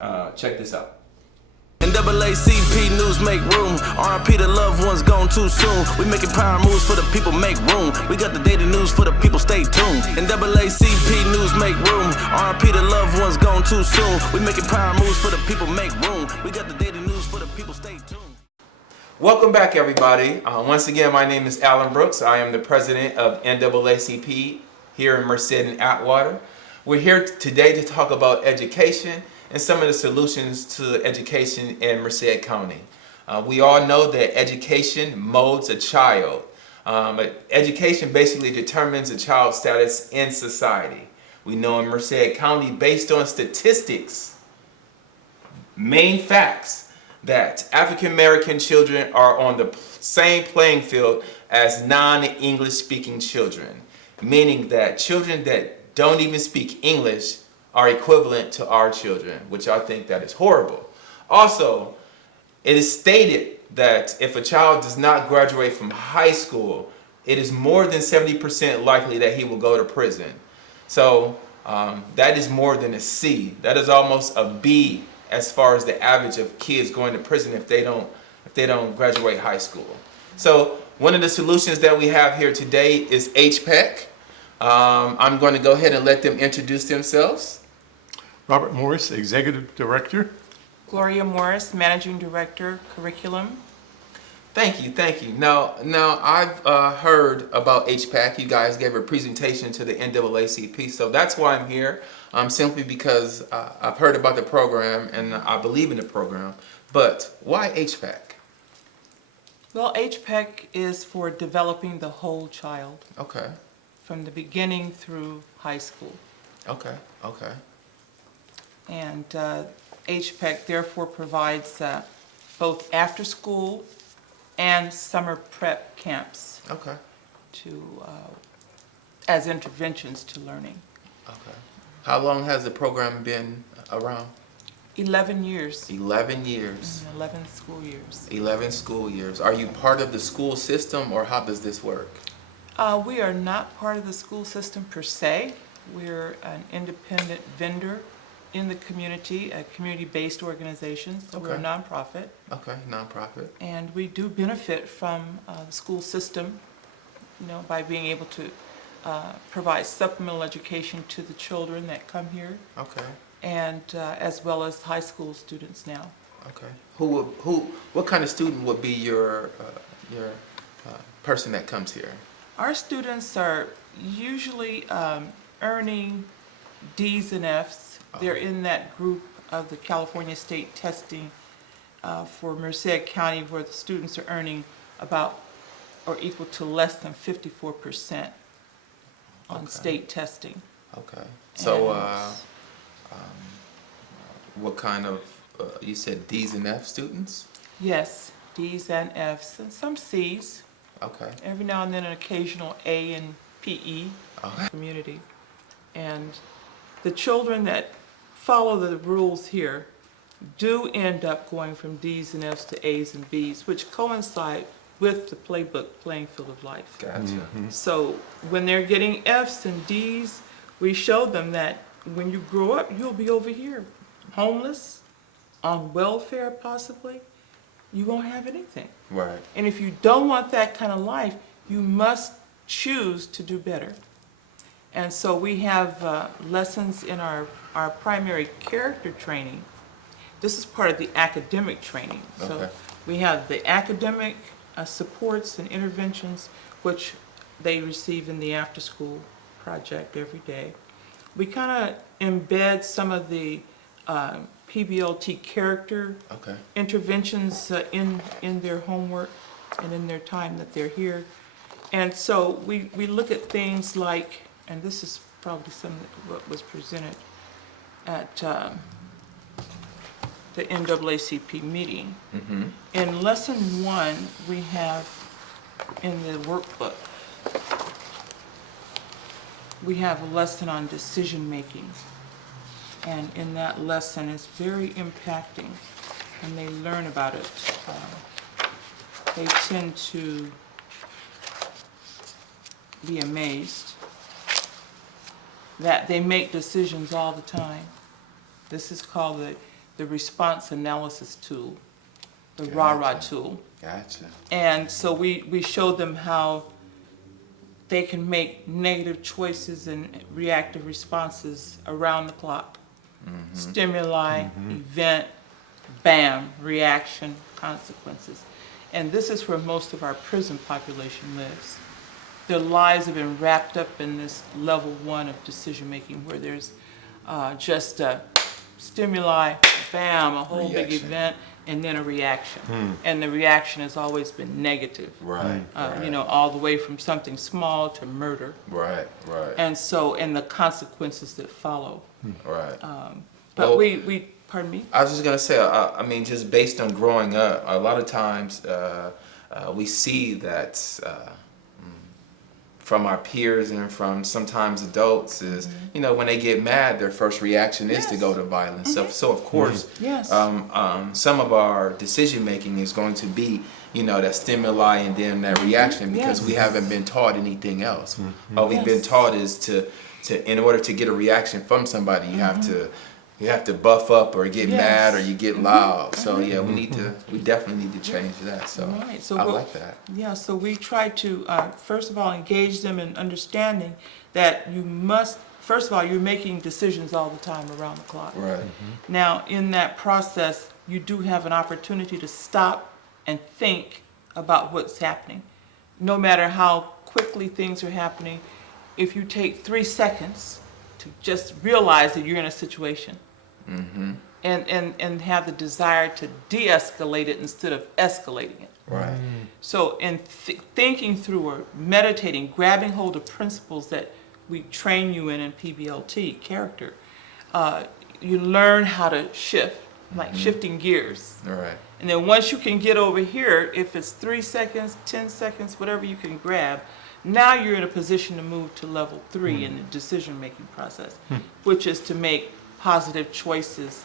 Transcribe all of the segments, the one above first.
Check this out. NAACP news make room. RIP the loved ones gone too soon. We making power moves for the people, make room. We got the daily news for the people, stay tuned. NAACP news make room. RIP the loved ones gone too soon. We making power moves for the people, make room. We got the daily news for the people, stay tuned. Welcome back, everybody. Once again, my name is Alan Brooks. I am the president of NAACP here in Merced and Atwater. We're here today to talk about education and some of the solutions to education in Merced County. We all know that education molds a child. But education basically determines a child's status in society. We know in Merced County, based on statistics, main facts, that African American children are on the same playing field as non-English speaking children, meaning that children that don't even speak English are equivalent to our children, which I think that is horrible. Also, it is stated that if a child does not graduate from high school, it is more than 70% likely that he will go to prison. So that is more than a C. That is almost a B as far as the average of kids going to prison if they don't graduate high school. So one of the solutions that we have here today is HPEC. I'm going to go ahead and let them introduce themselves. Robert Morris, Executive Director. Gloria Morris, Managing Director, Curriculum. Thank you. Now I've heard about HPEC. You guys gave a presentation to the NAACP, so that's why I'm here. Simply because I've heard about the program and I believe in the program. But why HPEC? Well, HPEC is for developing the whole child. Okay. From the beginning through high school. Okay. And HPEC therefore provides both after school and summer prep camps. Okay. As interventions to learning. Okay. How long has the program been around? 11 years. 11 years. 11 school years. 11 school years. Are you part of the school system, or how does this work? We are not part of the school system per se. We're an independent vendor in the community, a community-based organization, so we're a nonprofit. Okay, nonprofit. And we do benefit from the school system, by being able to provide supplemental education to the children that come here. Okay. And as well as high school students now. Okay. What kind of student would be your person that comes here? Our students are usually earning D's and F's. They're in that group of the California State testing for Merced County, where the students are earning about or equal to less than 54% on state testing. Okay. So what kind of, you said D's and F students? Yes, D's and F's and some C's. Okay. Every now and then an occasional A in PE community. And the children that follow the rules here do end up going from D's and F's to A's and B's, which coincide with the playbook playing field of life. Gotcha. Mm-hmm. So when they're getting F's and D's, we show them that when you grow up, you'll be over here, homeless, on welfare possibly. You won't have anything. Right. And if you don't want that kind of life, you must choose to do better. And so we have lessons in our primary character training. This is part of the academic training. So we have the academic supports and interventions, which they receive in the after-school project every day. We kind of embed some of the PBLT character interventions in their homework and in their time that they're here. And so we look at things like, and this is probably some of what was presented at the NAACP meeting. Mm-hmm. In lesson 1, we have in the workbook, we have a lesson on decision making. And in that lesson, it's very impacting, and they learn about it. They tend to be amazed that they make decisions all the time. This is called the response analysis tool, the RARA Gotcha. tool. Gotcha. And so we showed them how they can make negative choices and reactive responses around the clock. Stimuli, event, bam, reaction, consequences. And this is where most of our prison population lives. Their lives have been wrapped up in this level 1 of decision making, where there's just a stimuli, bam, a whole big Reaction. event, and then a reaction. And the reaction has always been negative. Right. You know, all the way from something small to murder. Right. Right. And so, and the consequences that follow. Right. But Well- we, pardon me? I was just gonna say, I mean, just based on growing up, a lot of times we see that from our peers and from sometimes adults is, you know, when they get mad, their first reaction is to Yes. go to violence. So of course, Yes. some of our decision making is going to be, you know, that stimuli and then that reaction, because Yes. we haven't been taught anything else. All we've been Yes. taught is to in order to get a reaction from somebody, you have to buff up or get Yes. mad or you get loud. So yeah, we definitely need to change that. So Right, so I we'll- like that. Yeah, so we try to, first of all, engage them in understanding that you must, first of all, you're making decisions all the time around the clock. Right. Now, in that process, you do have an opportunity to stop and think about what's happening. No matter how quickly things are happening, if you take 3 seconds to just realize that you're in a situation, and have the desire to de-escalate it instead of escalating it. Right. So in thinking through or meditating, grabbing hold of principles that we train you in PBLT, character, you learn how to shift, like shifting gears. All right. And then once you can get over here, if it's 3 seconds, 10 seconds, whatever you can grab, now you're in a position to move to level 3 in the decision-making process, which is to make positive choices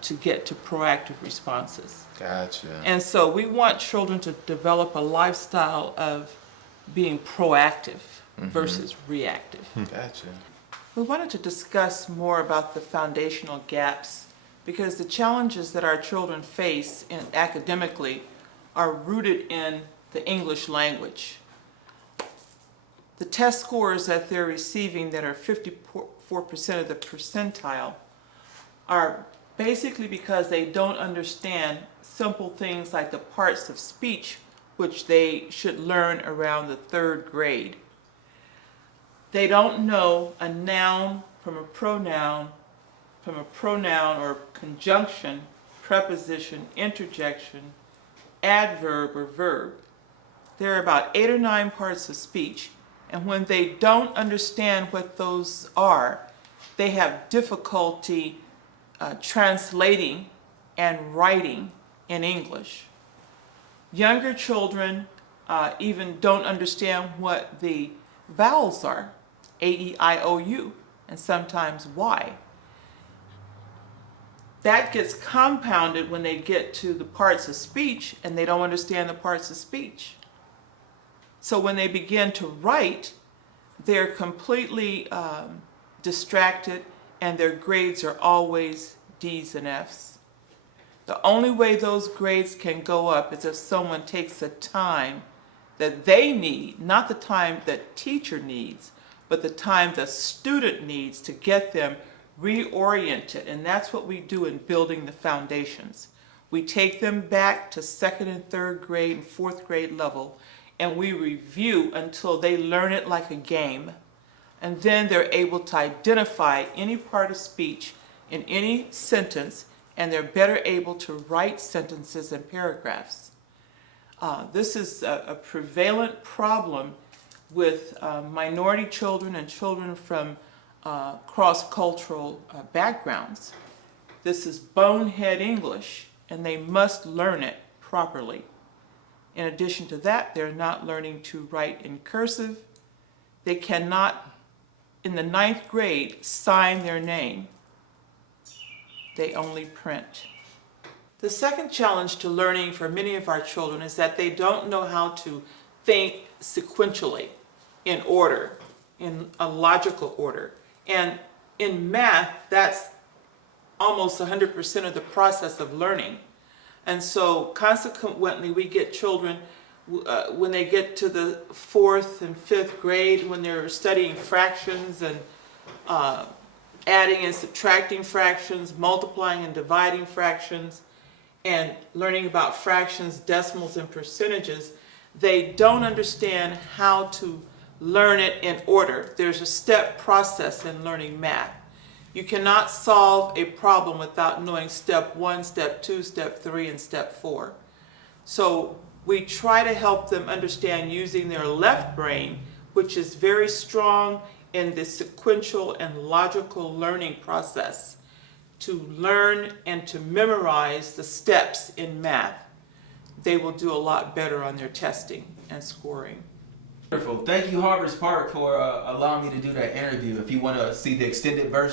to get to proactive responses. Gotcha. And so we want children to develop a lifestyle of being proactive versus reactive. Gotcha. We wanted to discuss more about the foundational gaps, because the challenges that our children face academically are rooted in the English language. The test scores that they're receiving that are 54% of the percentile are basically because they don't understand simple things like the parts of speech, which they should learn around the 3rd grade. They don't know a noun from a pronoun or conjunction, preposition, interjection, adverb, or verb. There are about 8 or 9 parts of speech, and when they don't understand what those are, they have difficulty translating and writing in English. Younger children even don't understand what the vowels are, A, E, I, O, U, and sometimes Y. That gets compounded when they get to the parts of speech and they don't understand the parts of speech. So when they begin to write, they're completely distracted, and their grades are always D's and F's. The only way those grades can go up is if someone takes the time that they need, not the time that teacher needs, but the time the student needs to get them reoriented. And that's what we do in building the foundations. We take them back to 2nd and 3rd grade and 4th grade level, and we review until they learn it like a game. And then they're able to identify any part of speech in any sentence, and they're better able to write sentences and paragraphs. This is a prevalent problem with minority children and children from cross-cultural backgrounds. This is bonehead English, and they must learn it properly. In addition to that, they're not learning to write in cursive. They cannot, in the 9th grade, sign their name. They only print. The second challenge to learning for many of our children is that they don't know how to think sequentially, in order, in a logical order. And in math, that's almost 100% of the process of learning. And so consequently, we get children, when they get to the 4th and 5th grade, when they're studying fractions and adding and subtracting fractions, multiplying and dividing fractions, and learning about fractions, decimals, and percentages, they don't understand how to learn it in order. There's a step process in learning math. You cannot solve a problem without knowing step 1, step 2, step 3, and step 4. So we try to help them understand using their left brain, which is very strong in the sequential and logical learning process, to learn and to memorize the steps in math. They will do a lot better on their testing and scoring. Wonderful. Thank you, Harvest Park, for allowing me to do that interview. If you want to see the extended version,